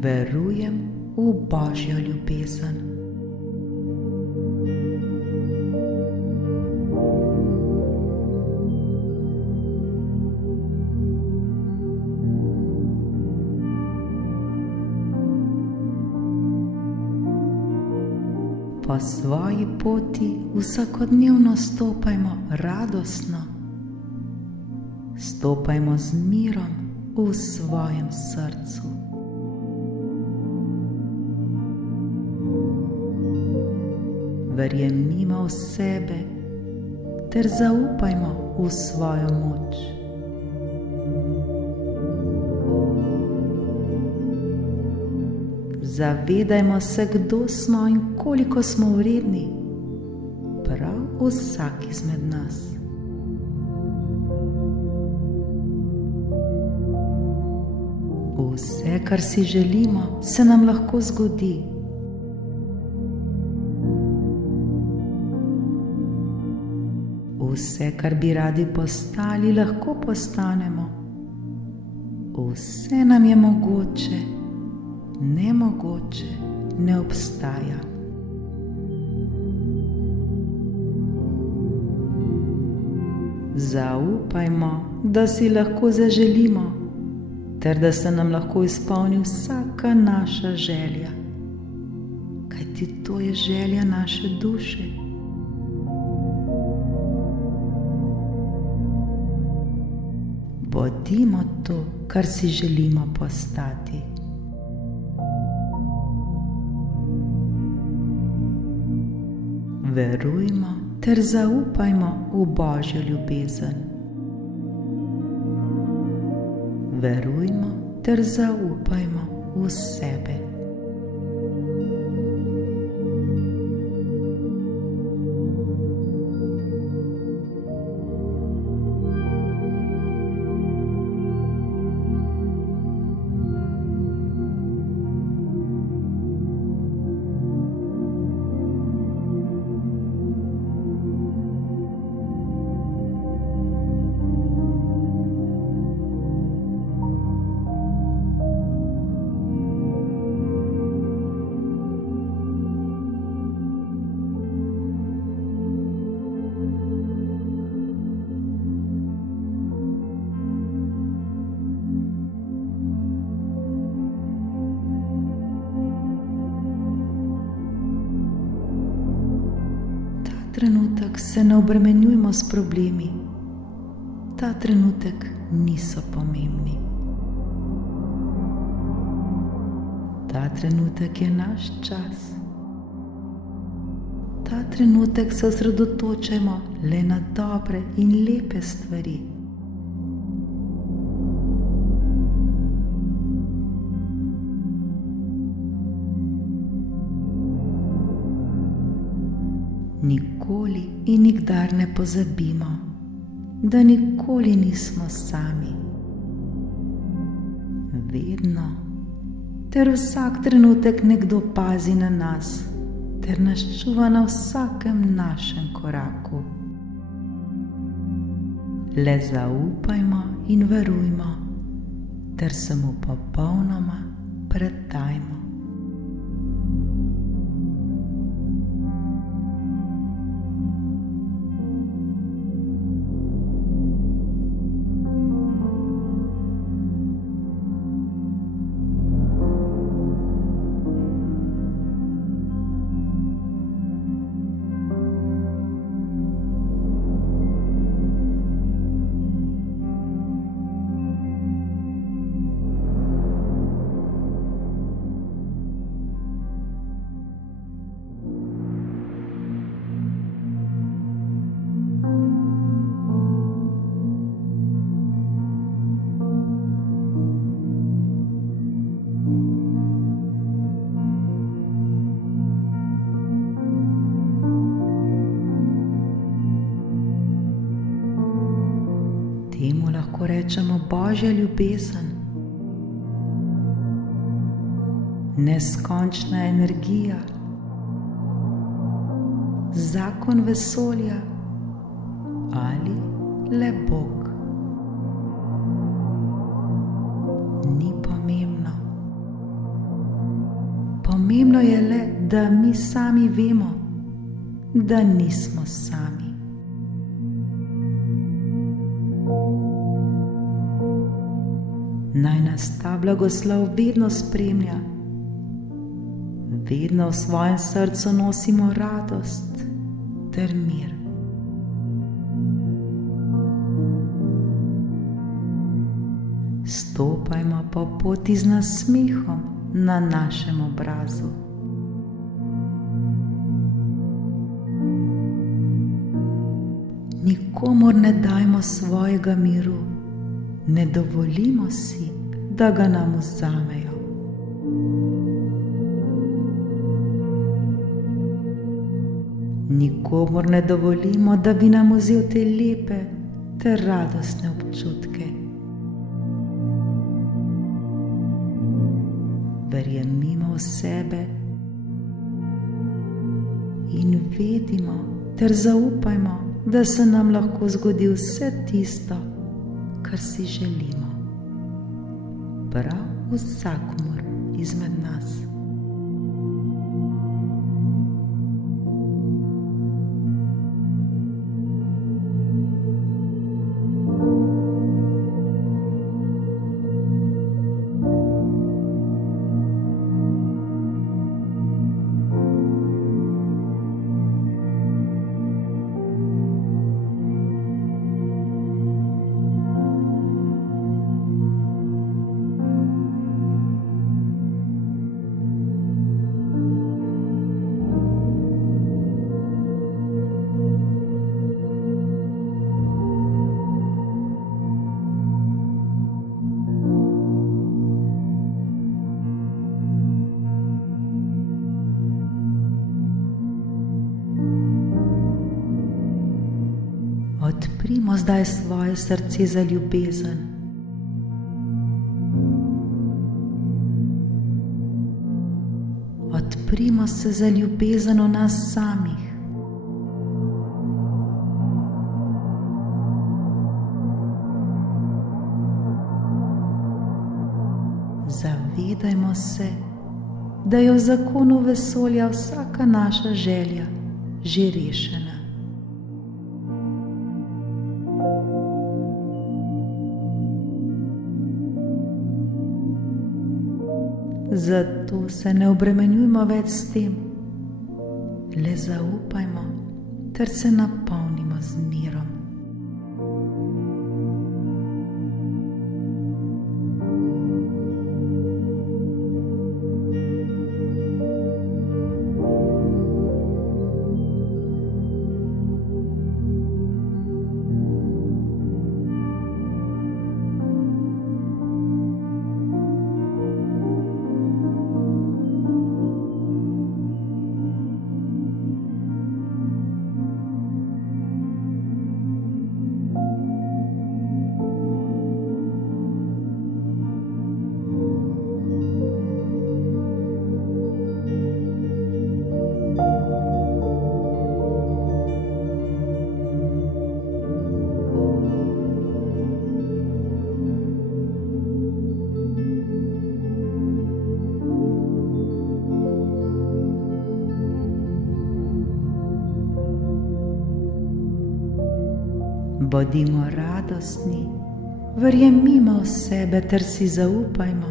Verujem v Božjo ljubezen. Po svoji poti vsakodnevno stopajmo radostno, stopajmo z mirom v svojem srcu. Verjemimo v sebe ter zaupajmo v svojo moč. Zavedajmo se, kdo smo in koliko smo vredni, prav vsak izmed nas. Vse, kar si želimo, se nam lahko zgodi. Vse, kar bi radi postali, lahko postanemo. Vse nam je mogoče, nemogoče ne obstaja. Zaupajmo, da si lahko zaželimo, ter da se nam lahko izpolni vsaka naša želja, kajti to je želja naše duše. Bodimo to, kar si želimo postati. Verujmo ter zaupajmo v Božjo ljubezen. Verujmo ter zaupajmo v sebe. Trenutek se ne obremenjujmo s problemi. Ta trenutek niso pomembni. Ta trenutek je naš čas. Ta trenutek se osredotočajmo le na dobre in lepe stvari. Nikoli in nikdar ne pozabimo, da nikoli nismo sami. Vedno ter vsak trenutek nekdo pazi na nas ter nas čuva na vsakem našem koraku. Le zaupajmo in verujmo ter se mu popolnoma predajmo. Temu lahko rečemo Božja ljubezen, neskončna energija, zakon vesolja ali le Bog. Ni pomembno. Pomembno je le, da mi sami vemo, da nismo sami. Naj nas ta blagoslov vedno spremlja. Vedno v svojem srcu nosimo radost ter mir. Stopajmo po poti z nasmehom na našem obrazu. Nikomur ne dajmo svojega miru, ne dovolimo si, da ga nam vzamejo. Nikomur ne dovolimo, da bi nam vzel te lepe ter radostne občutke. Verjemimo v sebe in vedimo ter zaupajmo, da se nam lahko zgodi vse tisto, kar si želimo. Prav vsakomur izmed nas. Odprimo zdaj svoje srce za ljubezen. Odprimo se za ljubezen v nas samih. Zavedajmo se, da je v zakonu vesolja vsaka naša želja že rešena. Zato se ne obremenjujmo več s tem, le zaupajmo ter se napolnimo z mirom. Bodimo radostni, verjemimo v sebe ter si zaupajmo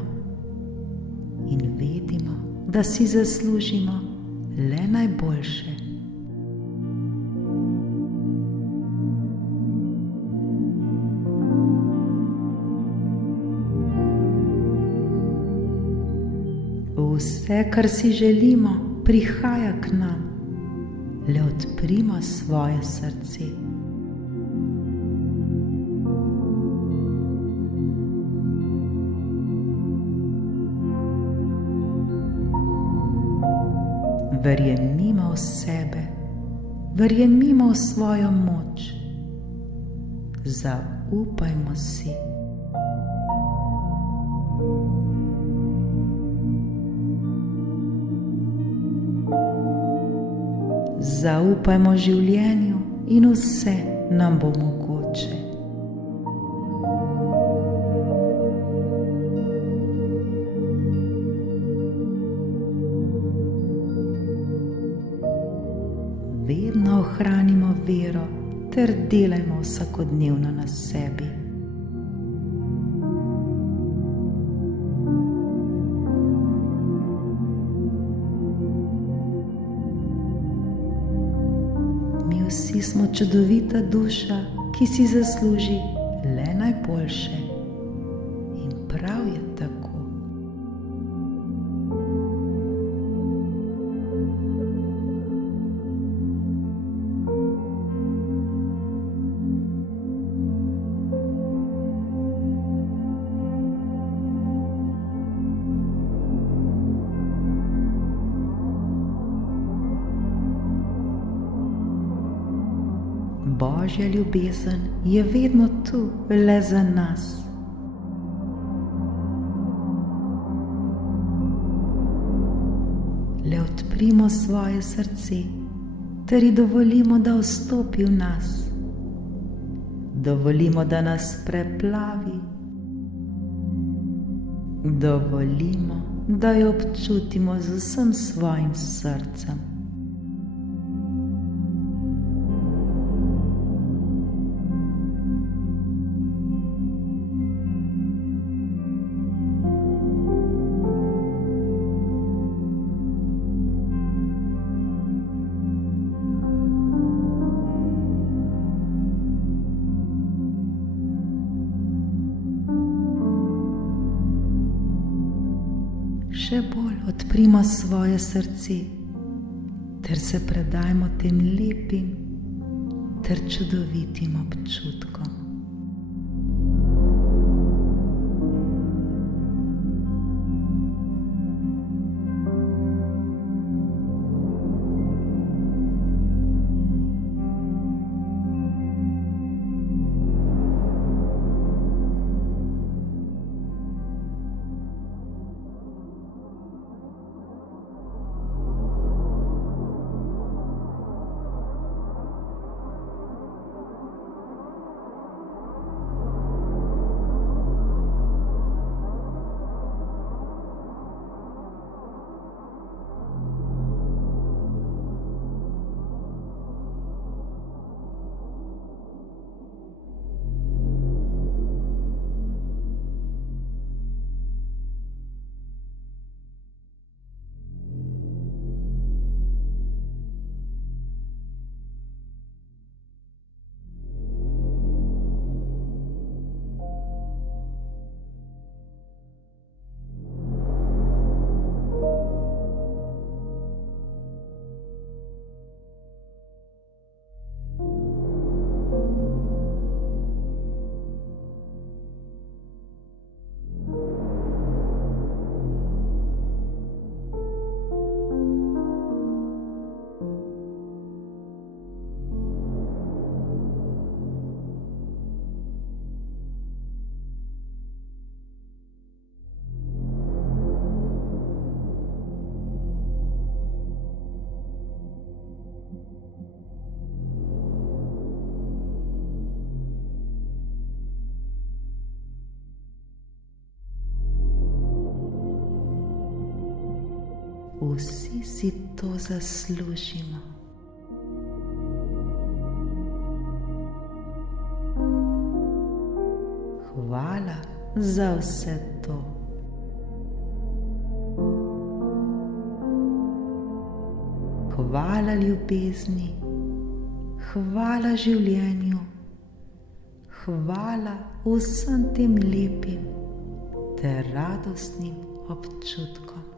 in vedimo, da si zaslužimo le najboljše. Vse, kar si želimo, prihaja k nam, le odprimo svoje srce. Verjemimo v sebe, verjemimo v svojo moč, zaupajmo si. Zaupajmo življenju in vse nam bo mogoče. Vedno ohranimo vero ter delajmo vsakodnevno na sebi. Mi vsi smo čudovita duša, ki si zasluži le najboljše. In prav je tako. Božja ljubezen je vedno tu le za nas. Le odprimo svoje srce ter ji dovolimo, da vstopi v nas. Dovolimo, da nas preplavi. Dovolimo, da jo občutimo z vsem svojim srcem. Še bolj odprimo svoje srce ter se predajmo tem lepim ter čudovitim občutkom. Vsi si to zaslužimo. Hvala za vse to. Hvala ljubezni, hvala življenju, hvala vsem tem lepim ter radostnim občutkom.